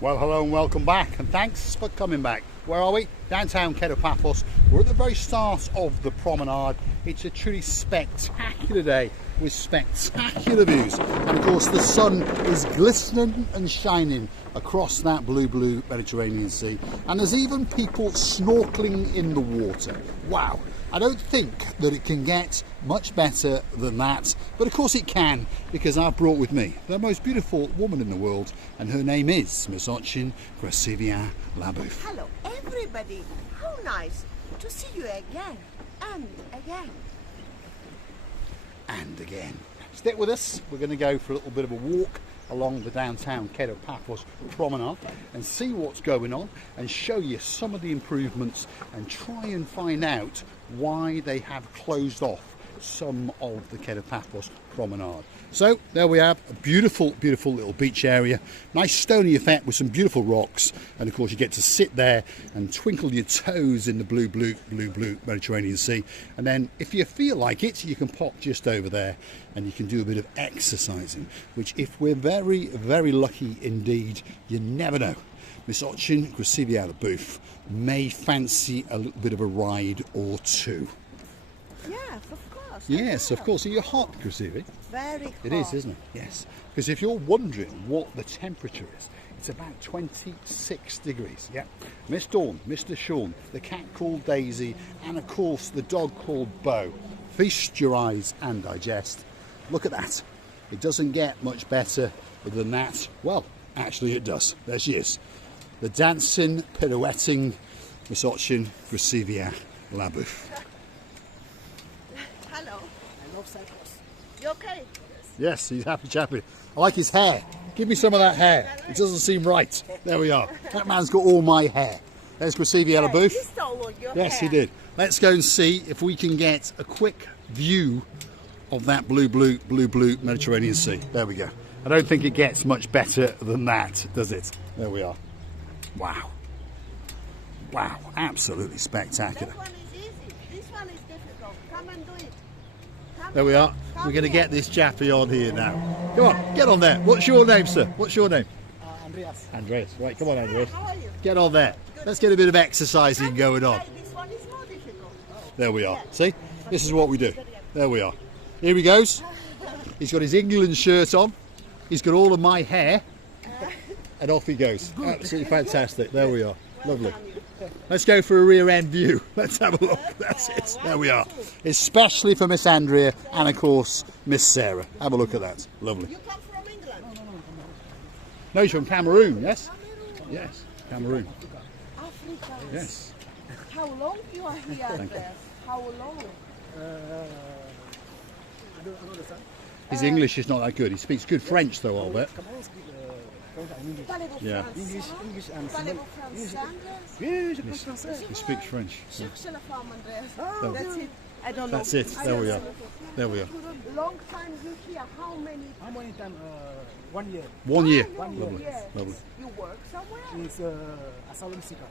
Well, hello and welcome back, and thanks for coming back. Where are we? Downtown Paphos. We're at the very start of the promenade. It's a truly spectacular day with spectacular views, and of course the sun is glistening and shining across that blue Mediterranean Sea, and there's even people snorkeling in the water. Wow, I don't think that it can get much better than that, but of course it can, because I've brought with me the most beautiful woman in the world, and her name is Miss Ochin Gracivia Labouf. Hello everybody, how nice to see you again and again. And again. Stick with us, we're going to go for a little bit of a walk along the downtown Paphos Promenade and see what's going on and show you some of the improvements and try and find out why they have closed off some of the Paphos Promenade. So there we have a beautiful little beach area, nice stony effect with some beautiful rocks, and of course you get to sit there and twinkle your toes in the blue Mediterranean Sea, and then if you feel like it you can pop just over there and you can do a bit of exercising, which if we're very lucky indeed, you never know, Miss Ochin Gracivia Labouf may fancy a little bit of a ride or two. Yes, of course. Yes, of course. Are you hot, Gracivia? Very hot. It is, isn't it? Yes. Because if you're wondering what the temperature is, it's about 26 degrees. Yeah. Miss Dawn, Mr. Sean, the cat called Daisy, and of course the dog called Bo. Feast your eyes and digest. Look at that. It doesn't get much better than that. Well, actually it does. There she is. The dancing, pirouetting Miss Ochin Gracivia Labouf. Hello. I love Cyprus. You okay? Yes, he's happy chappy. I like his hair. Give me some of that hair. It doesn't seem right. There we are. That man's got all my hair. There's Gracivia Labouf. He stole all your Yes, hair. he did. Let's go and see if we can get a quick view of that blue Mediterranean Sea. There we go. I don't think it gets much better than that, does it? There we are. Wow. Wow, absolutely spectacular. That one is easy. This one is difficult. Come and do it. Come There we are. We're going to get this Jaffy on here now. Come on, get on there. What's your name, sir? What's your name? Andreas. Andreas. Right, come on, Andreas. How are you? Get on there. Let's get a bit of exercising going on. This one is more difficult. There we are. See? This is what we do. There we are. Here he goes. He's got his England shirt on. He's got all of my hair. And off he goes. Absolutely fantastic. There we are. Lovely. Let's go for a rear end view. Let's have a look. That's it. There we are. Especially for Miss Andrea and of course Miss Sarah. Have a look at that. Lovely. You come from England? No, he's from Cameroon, yes? Yes, Cameroon. Africa. Yes. How long you are here, Andreas? How long? I don't understand. His English is not that good. He speaks good French though, Albert. Cameroon speak French and English. Parlez-vous Yeah. français? And Parlez-vous français, Andreas? Oui, je parle français. He speaks French. Cherchez la femme, Andreas. Oh. That's it. I don't That's know. it. There we are. There we are. Long time you here. How many? How many time? 1 year. 1 year. One Lovely. year. Lovely. You work somewhere? It's asylum seeker.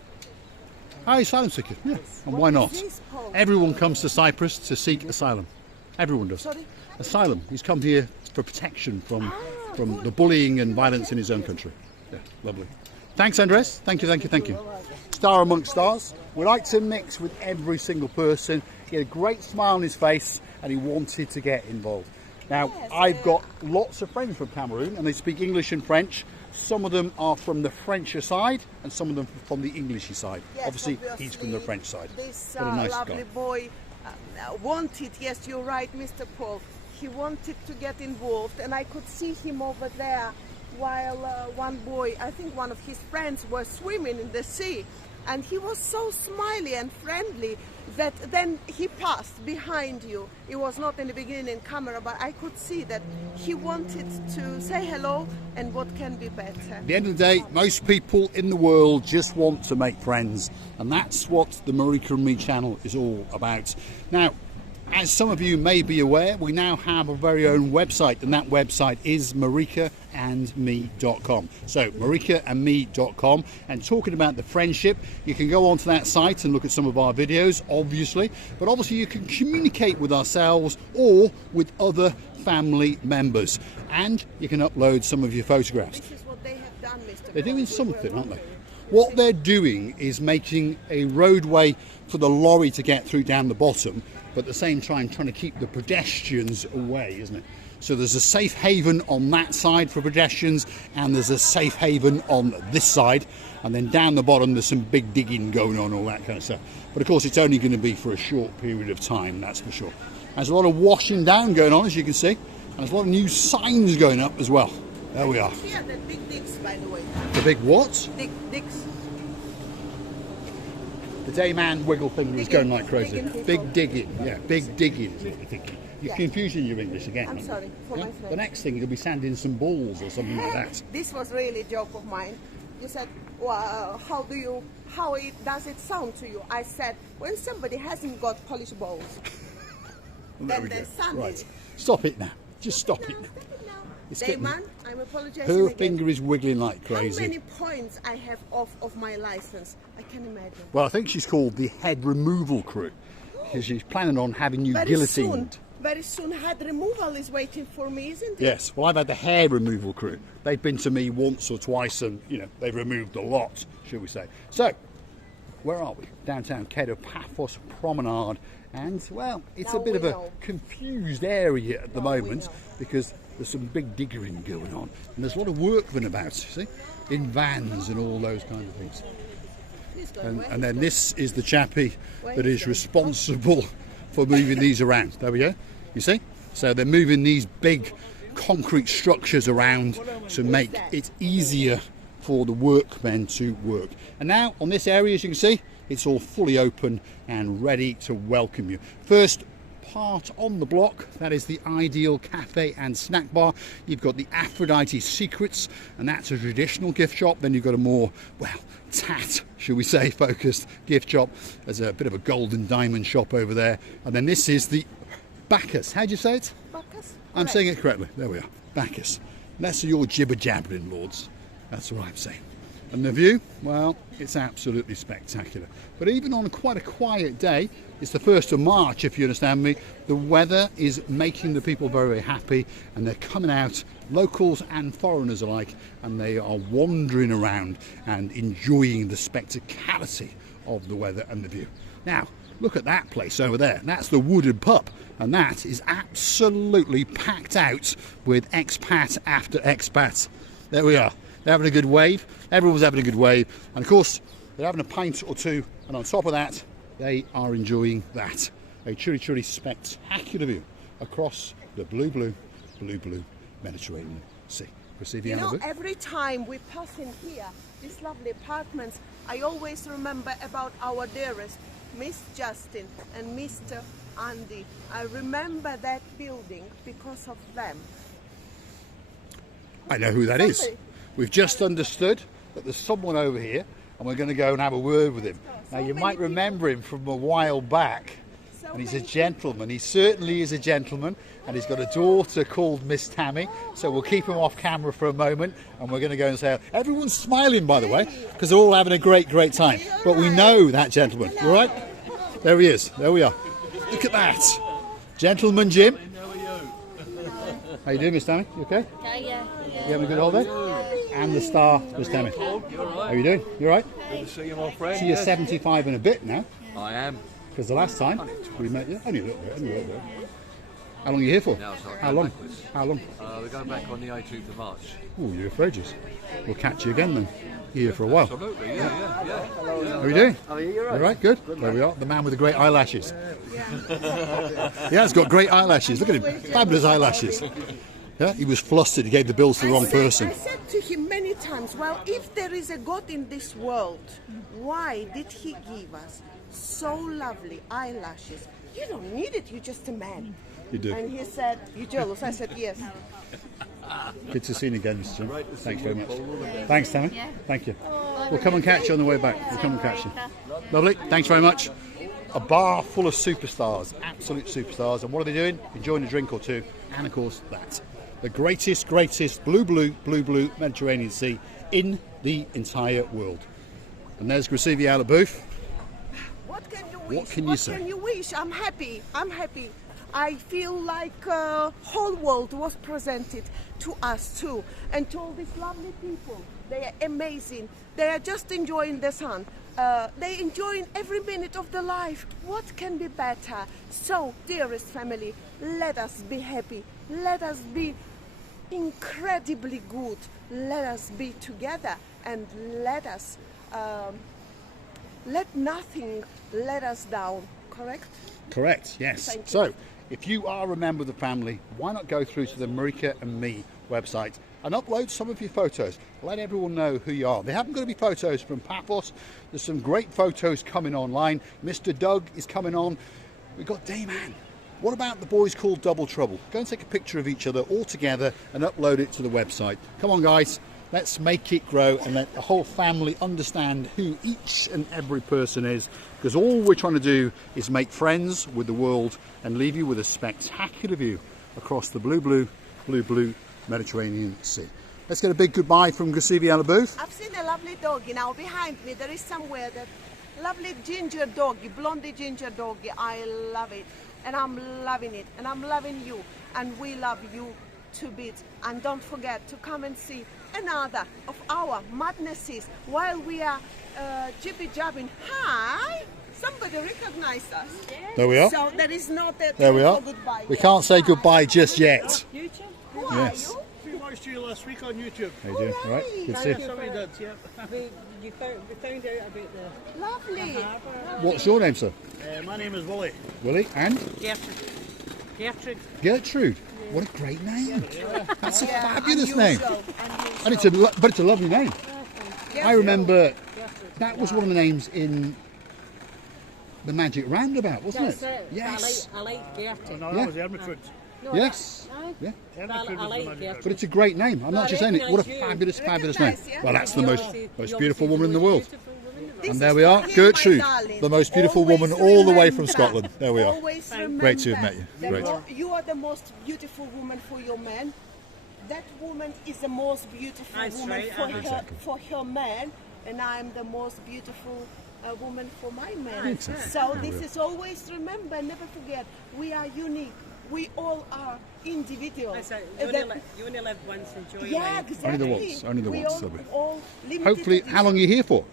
Hi, asylum seeker. Yeah. And why not? This post. Everyone comes to Cyprus to seek asylum. Everyone does. Sorry? Asylum. He's come here for protection from the bullying and violence in his own country. Yeah, lovely. Thanks, Andres. Thank you. Star amongst stars. We like to mix with every single person. He had a great smile on his face and he wanted to get involved. Now, I've got lots of friends from Cameroon and they speak English and French. Some of them are from the French side and some of them from the English side. Yes, Obviously, he's from the French side. This What a nice lovely guy. boy wanted, yes, you're right, Mr. Paul. He wanted to get involved, and I could see him over there while one boy, I think one of his friends, was swimming in the sea. And he was so smiley and friendly that then he passed behind you. It was not in the beginning in camera, but I could see that he wanted to say hello, and what can be better. At the end of the day, most people in the world just want to make friends, and that's what the Marika and Me channel is all about. Now, as some of you may be aware, we now have a very own website, and that website is marikaandme.com. So marikaandme.com, and talking about the friendship, you can go onto that site and look at some of our videos, obviously, but obviously you can communicate with ourselves or with other family members, and you can upload some of your photographs. This is what they have done, Mr. They're doing Paul. something, aren't they? What they're doing is making a roadway for the lorry to get through down the bottom, but at the same time trying to keep the pedestrians away, isn't it? So there's a safe haven on that side for pedestrians, and there's a safe haven on this side, and then down the bottom there's some big digging going on, all that kind of stuff. But of course it's only going to be for a short period of time, that's for sure. There's a lot of washing down going on, as you can see, and there's a lot of new signs going up as well. There we are. Yeah, the big dicks, by the way. The big what? Dicks. The day man wiggle finger is going like crazy. Digging people. Big digging, yeah, big digging is what you're thinking. You're Yeah. confusing your English again. I'm aren't you? sorry for Yeah? my French. The next thing, you'll be sanding some balls or something like that. This was really a joke of mine. You said, well, does it sound to you? I said, when somebody hasn't got polished balls, Well, then they sand Right, it. stop it now. Just stop it now. It's getting- Dayman, I'm apologizing Her again. finger is wiggling like How crazy. many points I have off of my license? I can imagine. Well, I think she's called the head removal crew because she's planning on having you guillotined. Very soon head removal is waiting for me, isn't it? Yes, well, I've had the hair removal crew. They've been to me once or twice and, you know, they've removed a lot, shall we say. So, where are we? Downtown Kedo, Paphos Promenade. And, well, it's Now a bit we of a know. confused area at the Now we moment know. because there's some big diggering going on. And there's a lot of workmen about, you see, in vans and all those kind of things. He's going, And, where and he's then going? this is the chappie Where that he's is going? responsible for moving these around. There we go. You see? So they're moving these big concrete structures around to make it easier for the workmen to work. And now on this area, as you can see, it's all fully open and ready to welcome you. First part on the block, that is the Ideal Cafe and Snack Bar. You've got the Aphrodite Secrets, and that's a traditional gift shop. Then you've got a more, well, tat, shall we say, focused gift shop. There's a bit of a gold and diamond shop over there. And then this is the Bacchus. How'd you say it? Bacchus? I'm Correct. saying it correctly. There we are. Bacchus. That's your jibber jabbering, lords. That's what I'm saying. And the view, well, it's absolutely spectacular. But even on quite a quiet day, it's the 1st of March, if you understand me, the weather is making the people very, very happy, and they're coming out, locals and foreigners alike, and they are wandering around and enjoying the spectacality of the weather and the view. Now, look at that place over there. That's the Wooded Pup, and that is absolutely packed out with expat after expat. There we are. They're having a good wave. Everyone's having a good wave. And of course, they're having a pint or two. And on top of that, they are enjoying that. A truly, truly spectacular view across the blue Mediterranean Sea. Receiving You know, Albert. every time we pass in here, these lovely apartments, I always remember about our dearest, Miss Justin and Mr. Andy. I remember that building because of them. I know who that is. Somebody. We've just understood that there's someone over here, and we're going to go and have a word with him. Now, you many might people. remember him from a while back, So and he's a many gentleman. He certainly is a gentleman, and he's got a daughter called Miss Tammy. So we'll keep him off camera for a moment, and we're going to go and say, everyone's smiling, by the way, because they're all having a great, great time. But we know that gentleman, all right? There he is. There we are. Look at that. Gentleman Jim. How you doing, Miss Tammy? You okay? Yeah. You having a good holiday? And the star, Miss Tammy. How you doing? You all right? Good to see you, my friend. So you're 75 and a bit now, I am. because the last time we met you, only a little bit. How long are you here for? Now it's like How long? backwards. How long? We're going back on the 18th of March. Oh, you're here for ages. We'll catch you again then. You're here for a while. Absolutely, yeah. How are you doing? How are you? All right, good. There we are. The man with the great eyelashes. Yeah, he's got great eyelashes. Look at him. Fabulous eyelashes. Yeah, he was flustered. He gave the bills to the wrong person. I said to him many times, well, if there is a God in this world, why did he give us so lovely eyelashes? You don't need it, you're just a man. You do. And he said, you jealous? I said, yes. Good to see you again, Mr. Jim. Thanks very much. Thanks, Tammy. Thank you. We'll come and catch you on the way back. We'll come and catch you. Lovely. Thanks very much. A bar full of superstars, absolute superstars. And what are they doing? Enjoying a drink or two. And of course, that. The greatest blue Mediterranean Sea in the entire world. And there's Gracivi out of booth. What can you wish? What can you say? What can you wish? I'm happy. I feel like whole world was presented. to us too, and to all these lovely people. They are amazing. They are just enjoying the sun. They enjoying every minute of their life. What can be better? So, dearest family, let us be happy. Let us be incredibly good. Let us be together, and let us let nothing let us down. Correct? Correct, yes. Thank you. So, if you are a member of the family, why not go through to the Marika and Me website and upload some of your photos. Let everyone know who you are. They haven't got to be photos from Paphos. There's some great photos coming online. Mr. Doug is coming on. We've got Dame Anne. What about the boys called Double Trouble? Go and take a picture of each other all together and upload it to the website. Come on, guys. Let's make it grow and let the whole family understand who each and every person is, because all we're trying to do is make friends with the world and leave you with a spectacular view across the blue Mediterranean Sea. Let's get a big goodbye from Gusivia Booth. I've seen a lovely doggy now behind me. There is somewhere that lovely ginger doggy, blondie ginger doggy. I love it, and I'm loving it, and I'm loving you, and we love you to bits. And don't forget to come and see another of our madnesses while we are jibby-jabbing. Hi! Somebody recognized us. There we are. So there is not a There we are. goodbye We yet. can't say Hi. goodbye just yet. Who Yes. are you? We watched you last week on YouTube. How you doing? All right. Good to see you. Somebody did, yeah. We found out about the Lovely. What's your name, sir? My name is Willie. Willie and Gertrude. Gertrude. What a great name. That's a Yeah, fabulous name. unusual. And it's a lovely name. I remember that was one of the names in the Magic Roundabout, wasn't That's it? it. Yes. I like Gertrude. No, Yeah. that was Ermitfoot. No, Yes. Aye. Yeah. Ermitfoot I was like the man. Gertrude. But it's a great name. I'm No, not I just saying it. What a recognise you. fabulous name. Recognise, yeah? Well, that's the You most obviously- most you beautiful obviously woman in the the world. most beautiful woman in the world. This And there is we for are, you, Gertrude, my darling. the most beautiful Always woman all the way from remember. Scotland. There we are. Always remember Great to have met you. that Great. You are the most beautiful woman for your man. That woman is the most beautiful That's woman right, for her man, and I'm the most beautiful woman for my man. Exactly. So this is always remember, never forget. We are unique. We all are individuals. That's it. That- You only live once, enjoy your yeah, life. exactly. Only the once, only the we once, all, Sylvia. all limited Hopefully, to how long are you here for?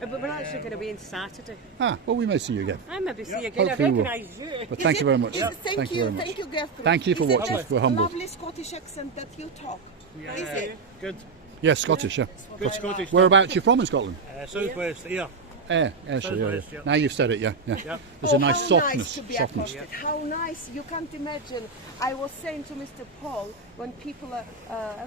But we're actually going to be on Saturday. Ah, well, we may see you again. I maybe see you again. Hopefully I we will. recognise you. But Is thank it- you very much. is it- Thank you very much. Thank you, Gertrude. Thank you for Is it watching. that We're humbled. lovely Scottish accent that you talk. Yeah. Is it? Good. Yes, Scottish, yeah. Good Scottish. Whereabouts you from in Scotland? Southwest, yeah. Ayrshire, yeah, Southwest, yeah. yeah. Now you've said it, yeah. Yeah. There's a nice how softness. Nice to be softness. accosted. How nice. You can't imagine. I was saying to Mr. Paul, when people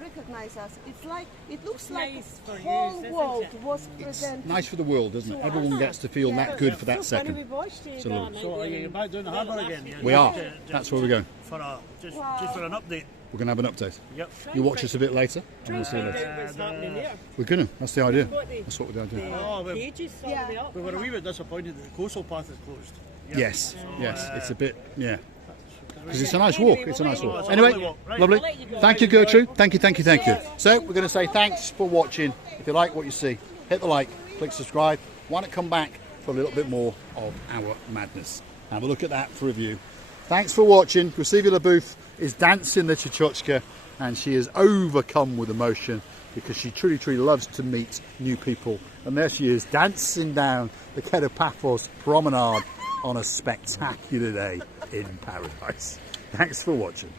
recognize us, it's like, it looks like nice for the you, whole isn't world it? was presented. Nice for the world, isn't it? Everyone gets to feel that good for that So funny, second. we've watched you Absolutely. going So out are there you and- back down the harbour again? Yeah. We are. Just- That's where we're going. For just for an update. We're going to have an update. Yep. You watch us a bit later. And Try we'll and see you find later. out what's happening there. We're going to. That's the idea. What the- That's what we're doing. Oh, The we, cages all Yeah. the way up. we were a wee bit disappointed that the coastal path is closed. Yeah. Yes, yes. It's a bit, yeah. Because Because it's a nice walk. It's a nice walk. It's a Anyway, lovely walk, right. lovely. I'll let you go. Thank you, Gertrude. Thank you. So we're going to say thanks for watching. If you like what you see, hit the like, click subscribe. Why not come back for a little bit more of our madness? Have a look at that for review. Thanks for watching. Gusivia Booth is dancing the Chichuchka, and she is overcome with emotion because she truly loves to meet new people. And there she is, dancing down the Paphos Promenade on a spectacular day in paradise. Thanks for watching.